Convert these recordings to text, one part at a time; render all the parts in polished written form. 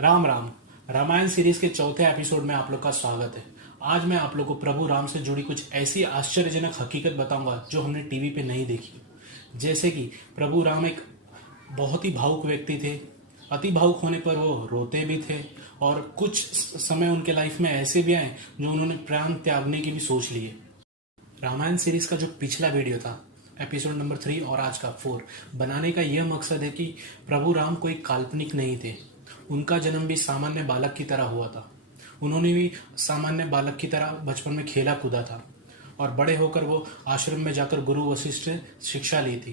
Ram Ram. Ramayan series के चौथे episode में आप लोग का स्वागत है। आज मैं आप लोग को प्रभु राम से जुड़ी कुछ ऐसी आश्चर्यजनक हकीकत बताऊंगा जो हमने टीवी पे नहीं देखी। जैसे कि प्रभु राम एक बहुत ही भावुक व्यक्ति थे। अति भावुक होने पर वो रोते भी थे और कुछ समय उनके लाइफ में ऐसे भी आए जो उन्होंने प्राण त्यागने की भी सोच लिए। रामायण सीरीज का जो पिछला वीडियो था एपिसोड नंबर 3 और आज का 4 बनाने का यह मकसद है कि प्रभु राम कोई काल्पनिक नहीं थे। उनका जन्म भी सामान्य बालक की तरह हुआ था। उन्होंने भी सामान्य बालक की तरह बचपन में खेला कूदा था और बड़े होकर वो आश्रम में जाकर गुरु वशिष्ठ से शिक्षा ली थी।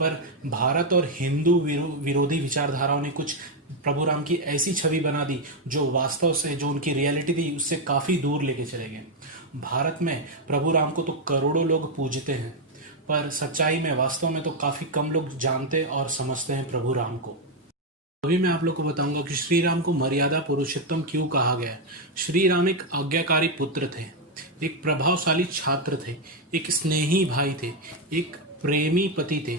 पर भारत और हिंदू विरोधी विचारधाराओं ने कुछ प्रभु राम की ऐसी छवि बना दी जो वास्तव से जो उनकी रियलिटी थी उससे काफी दूर लेके चले गए। भारत में प्रभु राम को तो करोड़ों लोग पूजते हैं, पर सच्चाई में वास्तव में तो काफी कम लोग जानते और समझते हैं प्रभु राम को। अभी मैं आप लोग को बताऊंगा कि श्री राम को मर्यादा पुरुषोत्तम क्यों कहा गया। श्री राम एक आज्ञाकारी पुत्र थे, एक प्रभावशाली छात्र थे, एक स्नेही भाई थे, एक प्रेमी पति थे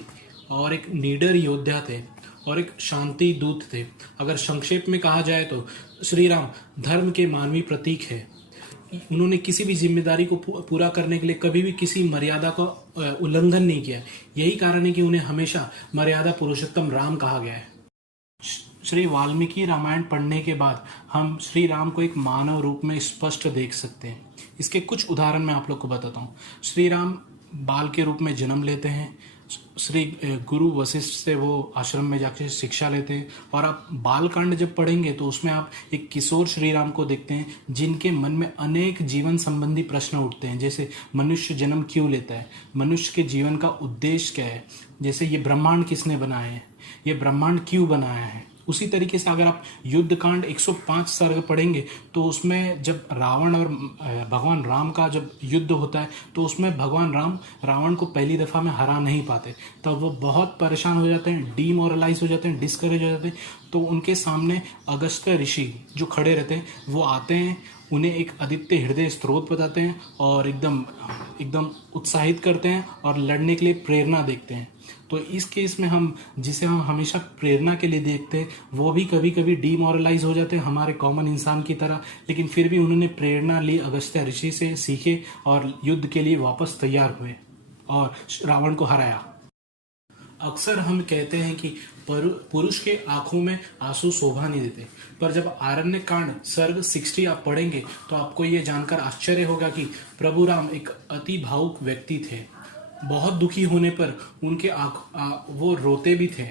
और एक निडर योद्धा थे और एक शांति दूत थे। अगर संक्षेप में कहा जाए तो श्री राम धर्म के मानवीय प्रतीक है। उन्होंने किसी भी जिम्मेदारी को पूरा करने के लिए कभी भी किसी मर्यादा का उल्लंघन नहीं किया। यही कारण है कि उन्हें हमेशा मर्यादा पुरुषोत्तम राम कहा गया है। श्री वाल्मीकि रामायण पढ़ने के बाद हम श्री राम को एक मानव रूप में स्पष्ट देख सकते हैं। इसके कुछ उदाहरण मैं आप लोग को बताता हूँ। श्री राम बाल के रूप में जन्म लेते हैं। श्री गुरु वशिष्ठ से वो आश्रम में जाकर शिक्षा लेते हैं और आप बाल कांड जब पढ़ेंगे तो उसमें आप एक किशोर श्री राम को देखते हैं जिनके मन में अनेक जीवन संबंधी प्रश्न उठते हैं। जैसे मनुष्य जन्म क्यों लेता है, मनुष्य के जीवन का उद्देश्य क्या है, जैसे ये ब्रह्मांड किसने बनाया है, ये ब्रह्मांड क्यों बनाया है। उसी तरीके से अगर आप युद्ध कांड 105 सर्ग पढ़ेंगे तो उसमें जब रावण और भगवान राम का जब युद्ध होता है तो उसमें भगवान राम रावण को पहली दफा में हरा नहीं पाते, तब वो बहुत परेशान हो जाते हैं, डीमोरलाइज हो जाते हैं, डिस्करेज हो जाते हैं। तो उनके सामने अगस्त्य ऋषि जो खड़े रहते हैं वो आते हैं, उन्हें एक आदित्य हृदय स्त्रोत बताते हैं और एकदम एकदम उत्साहित करते हैं और लड़ने के लिए प्रेरणा देखते हैं। तो इस केस में हम जिसे हम हमेशा प्रेरणा के लिए देखते हैं वो भी कभी कभी डीमोरलाइज हो जाते हैं हमारे कॉमन इंसान की तरह, लेकिन फिर भी उन्होंने प्रेरणा ली, अगस्त्य ऋषि से सीखे और युद्ध के लिए वापस तैयार हुए और रावण को हराया। अक्सर हम कहते हैं कि पुरुष के आंखों में आंसू शोभा नहीं देते, पर जब आरण्य कांड सर्ग 60 आप पढ़ेंगे तो आपको ये जानकर आश्चर्य होगा कि प्रभु राम एक अति भावुक व्यक्ति थे। बहुत दुखी होने पर उनके वो रोते भी थे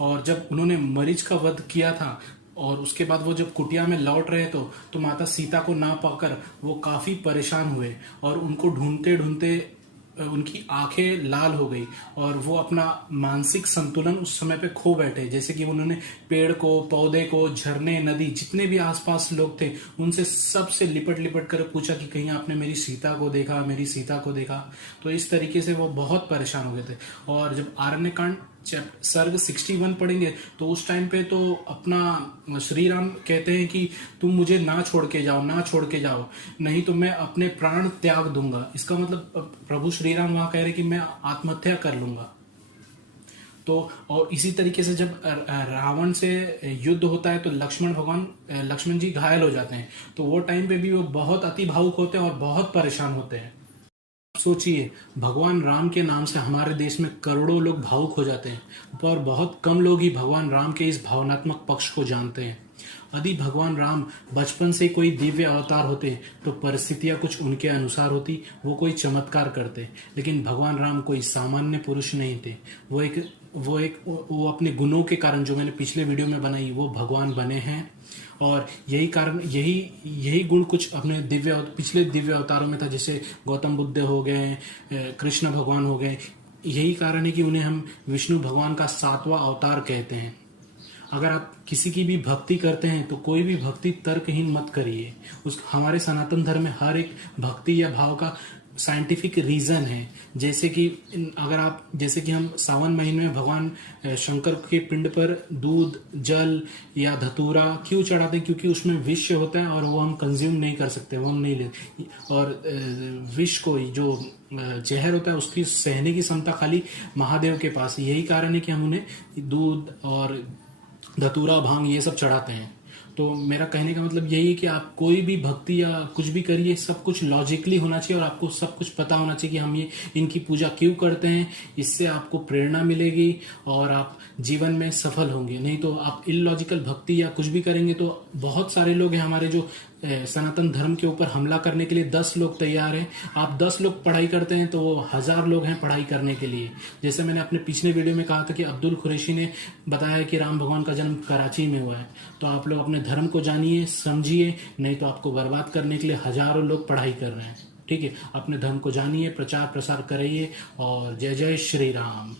और जब उन्होंने मरीच का वध किया था और उसके बाद वो जब कुटिया में लौट रहे तो माता सीता को ना पाकर वो काफी परेशान हुए और उनको ढूंढते ढूंढते उनकी आंखें लाल हो गई और वो अपना मानसिक संतुलन उस समय पे खो बैठे। जैसे कि उन्होंने पेड़ को, पौधे को, झरने, नदी, जितने भी आसपास लोग थे उनसे सबसे लिपट लिपट कर पूछा कि कहीं आपने मेरी सीता को देखा, मेरी सीता को देखा। तो इस तरीके से वो बहुत परेशान हो गए थे। और जब आरण्य कांड सर्ग 61 पढ़ेंगे तो उस टाइम पे तो अपना श्री राम कहते हैं कि तुम मुझे ना छोड़ के जाओ, ना छोड़ के जाओ, नहीं तो मैं अपने प्राण त्याग दूंगा। इसका मतलब प्रभु श्री राम वहां कह रहे कि मैं आत्महत्या कर लूंगा। तो और इसी तरीके से जब रावण से युद्ध होता है तो लक्ष्मण जी घायल हो जाते हैं, तो वो टाइम पे भी वो बहुत अति भावुक होते हैं और बहुत परेशान होते हैं। सोचिए, भगवान राम के नाम से हमारे देश में करोड़ों लोग भावुक हो जाते हैं, पर बहुत कम लोग ही भगवान राम के इस भावनात्मक पक्ष को जानते हैं। यदि भगवान राम बचपन से कोई दिव्य अवतार होते तो परिस्थितियां कुछ उनके अनुसार होती, वो कोई चमत्कार करते। लेकिन भगवान राम कोई सामान्य पुरुष नहीं थे। वो अपने गुणों के कारण, जो मैंने पिछले वीडियो में बनाई, वो भगवान बने हैं। और यही कारण, यही गुण कुछ अपने पिछले दिव्य अवतारों में था, जैसे गौतम बुद्ध हो गए, कृष्ण भगवान हो गए। यही कारण है कि उन्हें हम विष्णु भगवान का 7वां अवतार कहते हैं। अगर आप किसी की भी भक्ति करते हैं तो कोई भी भक्ति तर्कहीन मत करिए। हमारे सनातन धर्म में हर एक भक्ति या भाव का साइंटिफिक रीजन है। जैसे कि हम सावन महीने में भगवान शंकर के पिंड पर दूध, जल या धतूरा क्यों चढ़ाते हैं? क्योंकि उसमें विष होता है और वो हम कंज्यूम नहीं कर सकते, वो हम नहीं लेते। और विष को, जो जहर होता है, उसकी सहने की क्षमता खाली महादेव के पास। यही कारण है कि हम उन्हें दूध और धतूरा, भांग ये सब चढ़ाते हैं। तो मेरा कहने का मतलब यही है कि आप कोई भी भक्ति या कुछ भी करिए, सब कुछ लॉजिकली होना चाहिए और आपको सब कुछ पता होना चाहिए कि हम ये इनकी पूजा क्यों करते हैं। इससे आपको प्रेरणा मिलेगी और आप जीवन में सफल होंगे। नहीं तो आप इलॉजिकल भक्ति या कुछ भी करेंगे तो बहुत सारे लोग हैं हमारे जो सनातन धर्म के ऊपर हमला करने के लिए 10 लोग तैयार हैं। आप 10 लोग पढ़ाई करते हैं तो वो 1000 लोग हैं पढ़ाई करने के लिए। जैसे मैंने अपने पिछले वीडियो में कहा था कि अब्दुल कुरैशी ने बताया कि राम भगवान का जन्म कराची में हुआ है। तो आप लोग अपने धर्म को जानिए, समझिए, नहीं तो आपको बर्बाद करने के लिए हजारों लोग पढ़ाई कर रहे हैं। ठीक है, अपने धर्म को जानिए, प्रचार प्रसार करिए और जय जय श्री राम।